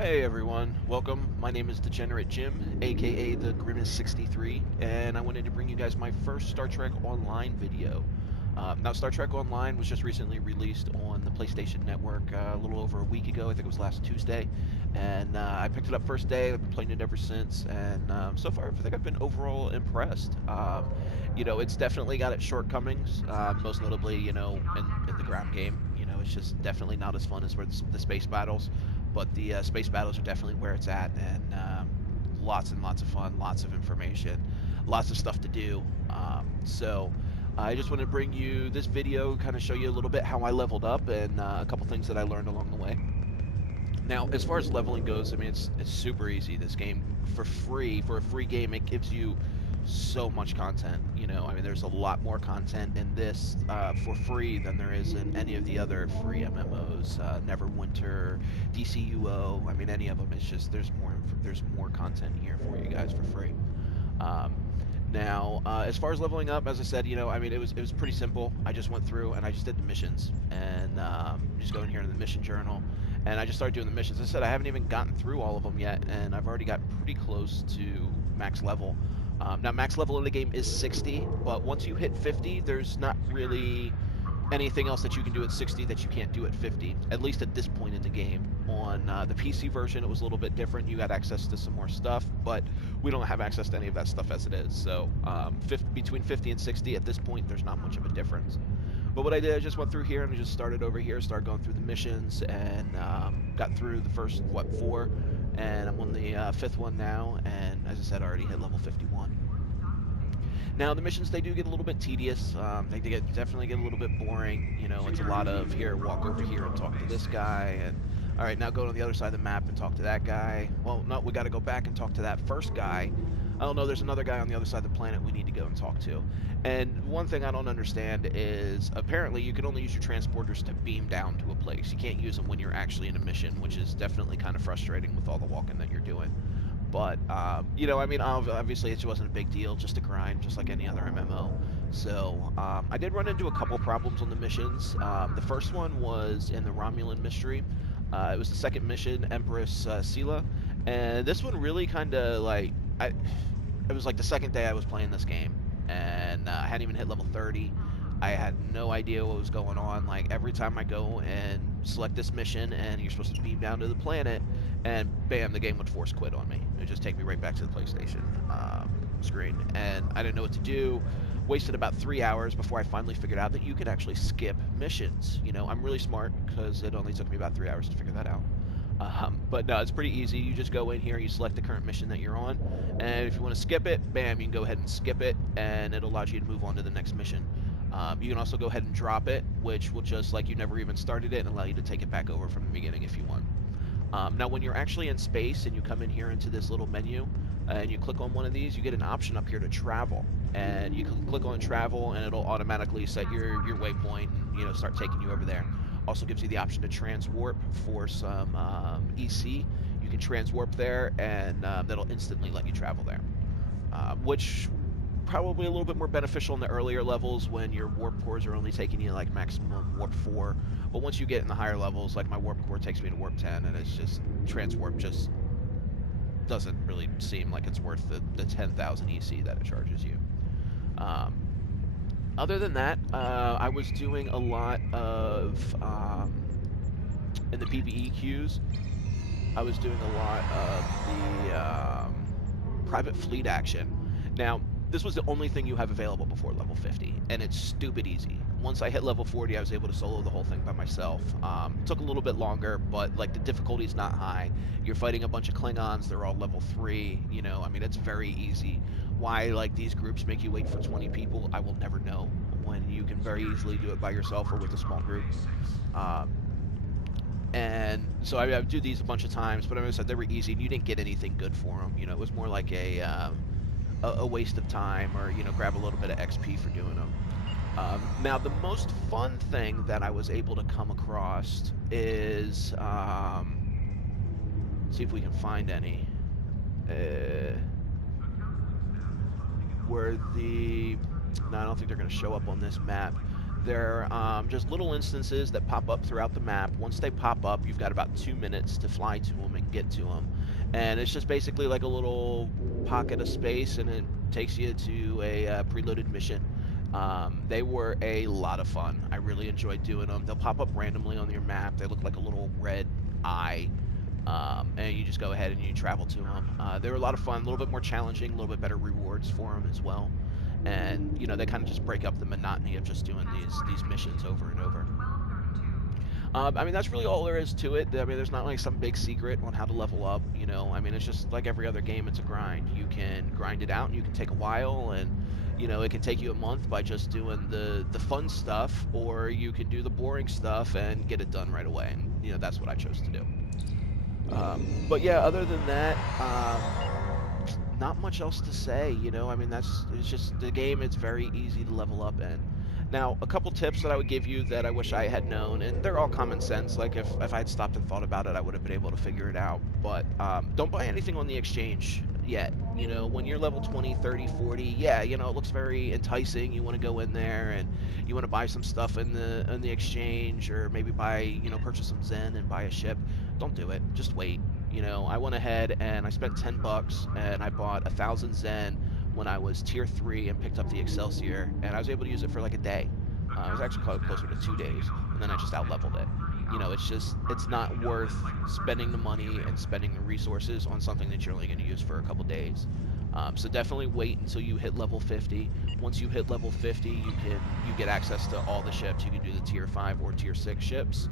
Hey everyone, welcome. My name is Degenerate Jim, aka the Grimace63, and I wanted to bring you guys my first Star Trek Online video. Now, Star Trek Online was just recently released on the PlayStation Network a little over a week ago. I think it was last Tuesday, and I picked it up first day. I've been playing it ever since, and so far I think I've been overall impressed. It's definitely got its shortcomings, most notably, in the ground game. It's just definitely not as fun as where the space battles, but the space battles are definitely where it's at, and lots and lots of fun, lots of information, lots of stuff to do. So I just want to bring you this video, kind of show you a little bit how I leveled up and a couple things that I learned along the way. Now, as far as leveling goes, I mean, it's super easy. This game, for a free game, it gives you so much content. I mean, there's a lot more content in this for free than there is in any of the other free MMOs. Neverwinter, DCUO, I mean, any of them. It's just there's more content here for you guys for free. Now, as far as leveling up, as I said, I mean, it was pretty simple. I just went through and I just did the missions, and just go in here in the mission journal, and I just started doing the missions. As I said, I haven't even gotten through all of them yet, and I've already got pretty close to max level. Now, max level in the game is 60, but once you hit 50, there's not really anything else that you can do at 60 that you can't do at 50, at least at this point in the game. On the PC version, it was a little bit different. You got access to some more stuff, but we don't have access to any of that stuff as it is. So between 50 and 60 at this point, there's not much of a difference. But what I did, I just went through here and I just started over here, started going through the missions, and got through the first, 4, and I'm on the 5th one now, and as I said, I already hit level 51. Now, the missions, they do get a little bit tedious. They definitely get a little bit boring. It's a lot of, here, walk over here and talk to this guy, and all right, now go to the other side of the map and talk to that guy. Well, no, we got to go back and talk to that first guy. Oh no, there's another guy on the other side of the planet we need to go and talk to. And one thing I don't understand is, apparently you can only use your transporters to beam down to a place. You can't use them when you're actually in a mission, which is definitely kind of frustrating with all the walking that you're doing. But, I mean, obviously it just wasn't a big deal, just a grind, just like any other MMO. So, I did run into a couple problems on the missions. The first one was in the Romulan Mystery. It was the second mission, Empress Sela. And this one really kind of, like, it was like the second day I was playing this game. And I hadn't even hit level 30. I had no idea what was going on. Like, every time I go and select this mission and you're supposed to beam down to the planet, and bam, the game would force quit on me. It would just take me right back to the PlayStation screen. And I didn't know what to do. Wasted about 3 hours before I finally figured out that you could actually skip missions. I'm really smart because it only took me about 3 hours to figure that out. But no, it's pretty easy. You just go in here, you select the current mission that you're on, and if you want to skip it, bam, you can go ahead and skip it, and it allows you to move on to the next mission. You can also go ahead and drop it, which will just, like you never even started it, and allow you to take it back over from the beginning if you want. Now, when you're actually in space and you come in here into this little menu, and you click on one of these, you get an option up here to travel. And you can click on travel, and it'll automatically set your waypoint and, start taking you over there. Also gives you the option to transwarp for some EC. You can transwarp there, and that'll instantly let you travel there. Which probably a little bit more beneficial in the earlier levels when your warp cores are only taking you like maximum warp 4. But once you get in the higher levels, like my warp core takes me to warp 10, and it's just transwarp just doesn't really seem like it's worth the 10,000 EC that it charges you. Other than that, I was doing a lot of in the PvE queues. I was doing a lot of the private fleet action. Now, this was the only thing you have available before level 50, and it's stupid easy. Once I hit level 40, I was able to solo the whole thing by myself. It took a little bit longer, but like the difficulty's not high. You're fighting a bunch of Klingons, they're all level 3, I mean, it's very easy. Why, like, these groups make you wait for 20 people, I will never know, when you can very easily do it by yourself or with a small group. And so I would do these a bunch of times, but as I said, they were easy, and you didn't get anything good for them. It was more like a waste of time, or grab a little bit of XP for doing them. Now, the most fun thing that I was able to come across is, see if we can find any, where no, I don't think they're going to show up on this map. They're just little instances that pop up throughout the map. Once they pop up, you've got about 2 minutes to fly to them and get to them. And it's just basically like a little pocket of space, and it takes you to a preloaded mission. They were a lot of fun. I really enjoyed doing them. They'll pop up randomly on your map. They look like a little red eye. And you just go ahead and you travel to them. They were a lot of fun, a little bit more challenging, a little bit better rewards for them as well. And you know, they kind of just break up the monotony of just doing these missions over and over. I mean, that's really all there is to it. I mean, there's not like some big secret on how to level up, you know. I mean, it's just like every other game, it's a grind. You can grind it out, and you can take a while, and you know, it can take you a month by just doing the fun stuff, or you can do the boring stuff and get it done right away. And you know, that's what I chose to do. But yeah, other than that, not much else to say, you know. I mean, it's just the game. It's very easy to level up in. Now, a couple tips that I would give you that I wish I had known, and they're all common sense. Like, if I had stopped and thought about it, I would have been able to figure it out. But don't buy anything on the exchange yet. You know, when you're level 20, 30, 40, yeah, you know, it looks very enticing. You want to go in there and you want to buy some stuff in the exchange, or maybe purchase some Zen and buy a ship. Don't do it. Just wait. You know, I went ahead and I spent $10 and I bought 1,000 Zen when I was tier 3 and picked up the Excelsior, and I was able to use it for like a day. It was actually closer to 2 days, and then I just out-leveled it. You know, it's not worth spending the money and spending the resources on something that you're only going to use for a couple days. So definitely wait until you hit level 50. Once you hit level 50, you get access to all the ships. You can do the tier 5 or tier 6 ships.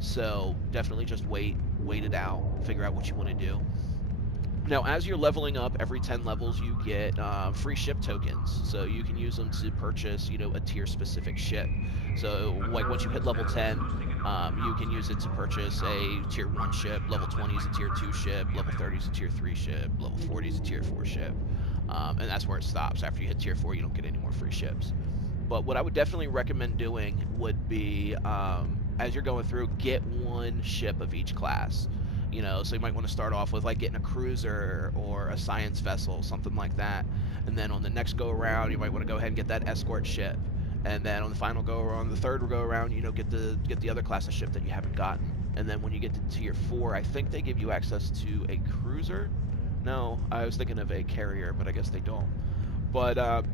So definitely just wait it out, figure out what you want to do. Now, as you're leveling up, every 10 levels you get free ship tokens, so you can use them to purchase, you know, a tier-specific ship. So, like, once you hit level 10, you can use it to purchase a tier 1 ship, level 20 is a tier 2 ship, level 30 is a tier 3 ship, level 40 is a tier 4 ship, and that's where it stops. After you hit tier 4, you don't get any more free ships. But what I would definitely recommend doing would be, as you're going through, get one ship of each class. You know, so you might want to start off with like getting a cruiser or a science vessel, something like that. And then on the next go around, you might want to go ahead and get that escort ship. And then on the final go around, the third go around, you know, get the other class of ship that you haven't gotten. And then when you get to tier 4, I think they give you access to a cruiser. No, I was thinking of a carrier, but I guess they don't. But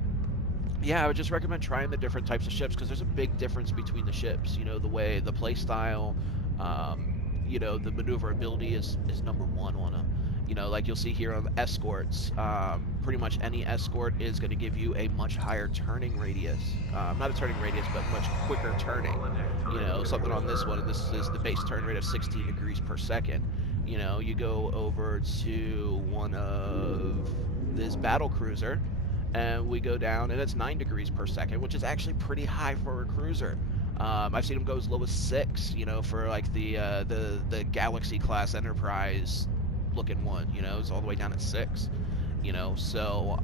yeah, I would just recommend trying the different types of ships, because there's a big difference between the ships. You know, the play style. You know, the maneuverability is number 1 on them. You know, like you'll see here on the escorts, pretty much any escort is going to give you a much higher turning radius. Not a turning radius, but much quicker turning. You know, something on this one, and this is the base turn rate of 16 degrees per second. You know, you go over to one of this battle cruiser, and we go down, and it's 9 degrees per second, which is actually pretty high for a cruiser. I've seen them go as low as 6, you know, for like the Galaxy class Enterprise looking one, you know, it's all the way down at 6, you know, so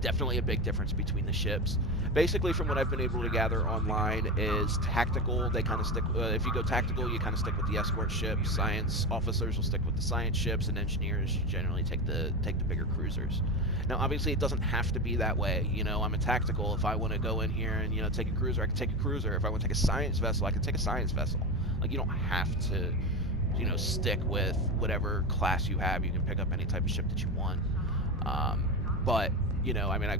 definitely a big difference between the ships. Basically, from what I've been able to gather online, is tactical, they kind of stick, if you go tactical, you kind of stick with the escort ships. Science officers will stick with the science ships, and engineers generally take the bigger cruisers. Now, obviously, it doesn't have to be that way. You know, I'm a tactical. If I want to go in here and, you know, take a cruiser, I can take a cruiser. If I want to take a science vessel, I can take a science vessel. Like, you don't have to, you know, stick with whatever class you have. You can pick up any type of ship that you want. But, you know, I mean,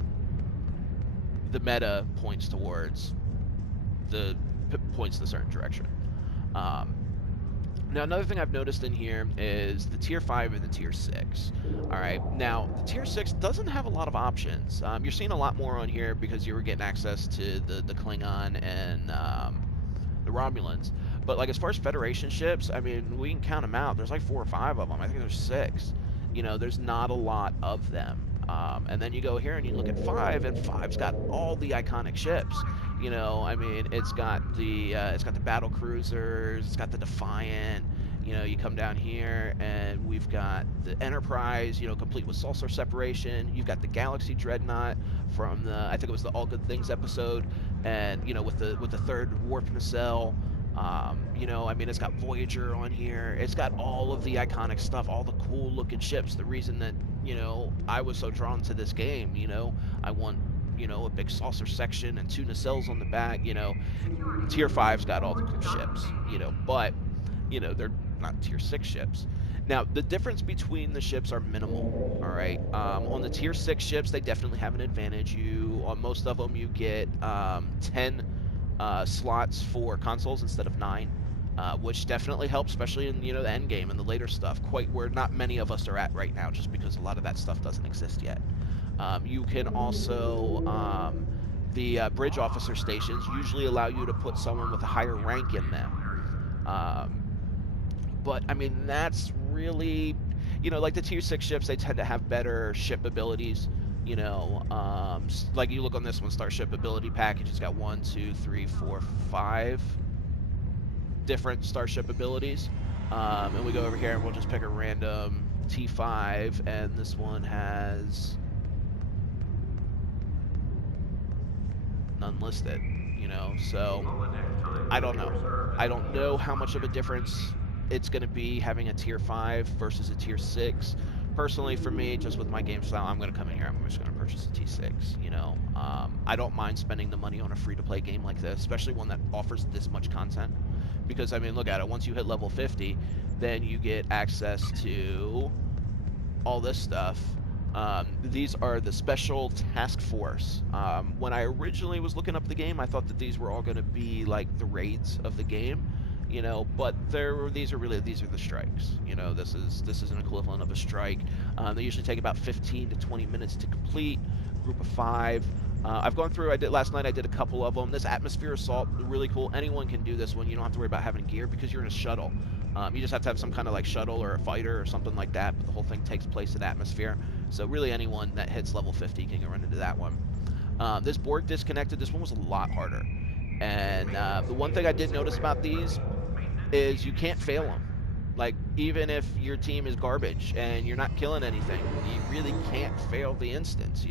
the meta points towards points in a certain direction. Now, another thing I've noticed in here is the tier 5 and the tier 6. Alright, now, the tier 6 doesn't have a lot of options. You're seeing a lot more on here because you were getting access to the Klingon and the Romulans. But, like, as far as Federation ships, I mean, we can count them out. There's like 4 or 5 of them. I think there's 6. You know, there's not a lot of them. And then you go here and you look at 5, and 5's got all the iconic ships. You know, I mean, it's got the battle cruisers, it's got the Defiant. You know, you come down here and we've got the Enterprise, you know, complete with saucer separation. You've got the Galaxy Dreadnought from I think it was the All Good Things episode, and you know, with the third warp nacelle. You know, I mean, it's got Voyager on here. It's got all of the iconic stuff, all the cool looking ships. The reason that, you know, I was so drawn to this game, you know, I want, you know, a big saucer section and 2 nacelles on the back. You know, Tier 5's got all the cool ships, you know, but, you know, they're not Tier 6 ships. Now, the difference between the ships are minimal, all right? On the Tier 6 ships, they definitely have an advantage. On most of them, you get 10 slots for consoles instead of 9, which definitely helps, especially in, you know, the end game and the later stuff, quite where not many of us are at right now, just because a lot of that stuff doesn't exist yet. You can also... the bridge officer stations usually allow you to put someone with a higher rank in them. But, I mean, that's really, you know, like the Tier 6 ships, they tend to have better ship abilities. You know, like you look on this one, Starship Ability Package, it's got 1, 2, 3, 4, 5 different Starship abilities. And we go over here and we'll just pick a random T5, and this one has none listed, you know, so I don't know. I don't know how much of a difference it's going to be having a Tier 5 versus a Tier 6. Personally, for me, just with my game style, I'm going to come in here, I'm just going to purchase a T6, you know. I don't mind spending the money on a free-to-play game like this, especially one that offers this much content. Because, I mean, look at it. Once you hit level 50, then you get access to all this stuff. These are the Special Task Force. When I originally was looking up the game, I thought that these were all going to be like the raids of the game, you know. But these are the strikes. You know, this is an equivalent of a strike. They usually take about 15 to 20 minutes to complete. Group of 5. I've gone through. Last night. I did a couple of them. This atmosphere assault, really cool. Anyone can do this one. You don't have to worry about having gear because you're in a shuttle. You just have to have some kind of like shuttle or a fighter or something like that. But the whole thing takes place in atmosphere. So really anyone that hits level 50 can run into that one. This board disconnected. This one was a lot harder. And the one thing I did notice about these is you can't fail them. Like, even if your team is garbage and you're not killing anything, you really can't fail the instance.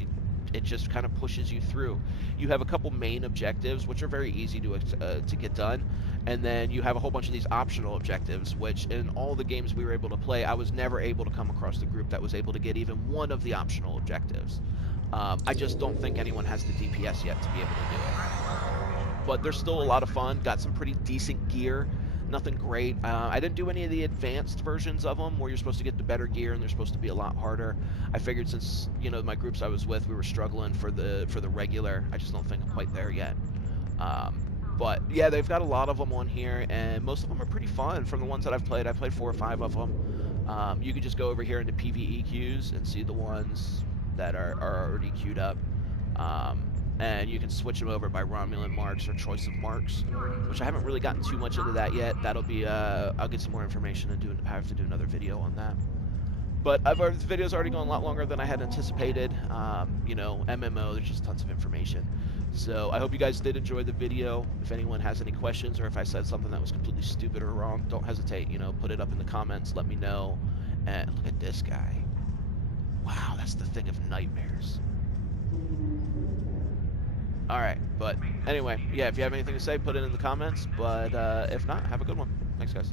It just kind of pushes you through. You have a couple main objectives, which are very easy to get done. And then you have a whole bunch of these optional objectives, which in all the games we were able to play, I was never able to come across the group that was able to get even one of the optional objectives. I just don't think anyone has the DPS yet to be able to do it. But they're still a lot of fun. Got some pretty decent gear. Nothing great. I didn't do any of the advanced versions of them where you're supposed to get the better gear and they're supposed to be a lot harder. I figured since, you know, my groups I was with, we were struggling for the regular. I just don't think I'm quite there yet. But yeah, they've got a lot of them on here, and most of them are pretty fun. From the ones that I've played 4 or 5 of them. You could just go over here into PvE queues and see the ones that are already queued up. And you can switch them over by Romulan marks or choice of marks, which I haven't really gotten too much into that yet. That'll be, I'll get some more information and I have to do another video on that. But the video's already gone a lot longer than I had anticipated. You know, MMO, there's just tons of information. So I hope you guys did enjoy the video. If anyone has any questions or if I said something that was completely stupid or wrong, don't hesitate, you know, put it up in the comments, let me know. And look at this guy. Wow, that's the thing of nightmares. Alright, but anyway, yeah, if you have anything to say, put it in the comments. But if not, have a good one. Thanks, guys.